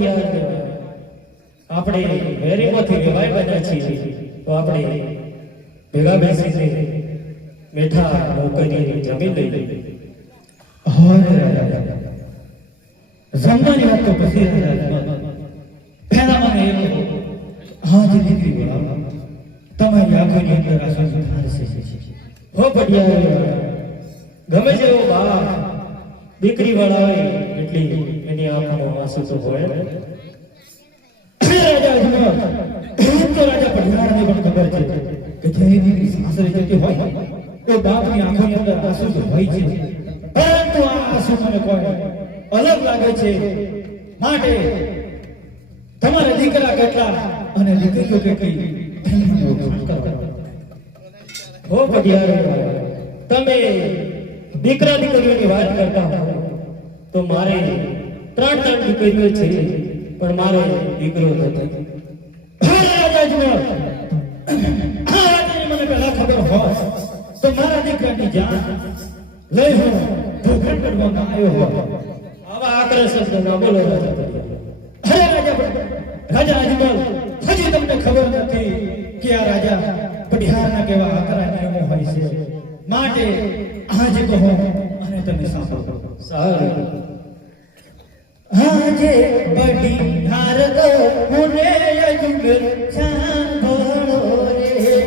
પડિયા આપણે વેરીમાંથી વેવાય બન્યા છીએ તો આપણે ભેગા બેસીને મીઠા મોકરી જમી લઈએ. જમવાની વાત તો પછી પહેલા મને એવું હાજી દીકરી બોલાવો તમારી આંખોની અંદર આ સંસાર છે. હો પડિયા ગમે જેવો બાપ દીકરી વાળા હોય એટલી એની આંખોમાં આંસુ તો હોય ને. રાજા અજમલ તો રાજા પઢિયારને પણ ખબર છે કે જેની દીકરી સાસરે જતી હોય તો બાપની આંખોની અંદર આંસુ તો હોય છે, પરંતુ આ આંસુ મને કોઈ અલગ લાગે છે. માટે તમારા દીકરા કેટલા અને દીકરીઓ કેટલી હો પડિયા તમે દીકરા દીકરીઓની વાત કરતા હો તો મારે ત્રણ દીકરીઓ છે પણ મારો દીકરો નથી. મને પહેલા ખબર હોય તો મારા દીકરાની જાન લઈ હું ભૂખંડ કરવામાં આવ્યો હોય. આવા આકરા શબ્દ ના બોલો રાજા પડિયા. રાજા અજમલ હજી તમને ખબર નથી કે આ રાજા પઢિયારના કેવા આકરા નિયમો હોય છે. માટે આજે કહો અને તમે સાંભળો. સારું. આજે પઢિયાર તો મુને અજમલ સાંભળો રે.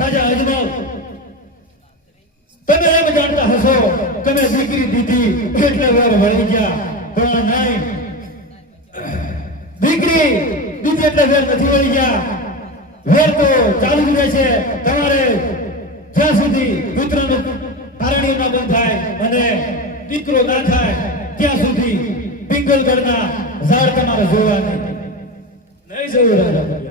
રાજા અજમલ તમે એમ જાણતા હશો તમે દીકરી દીધી એટલે વાર વળી ગયા, પણ નહીં, દીકરી દીધી એટલે વેર નથી વળી ગયા. વેર તો ચાલુ જ રહે છે. તમારે જ્યાં સુધી પુત્રનું તારણીઓ ના બંધ થાય અને દીકરો ના થાય ત્યાં સુધી પિંગલગઢના ઝાડ તમારે જોવા નહીં. નહીં જોયું રાજા પડિયા.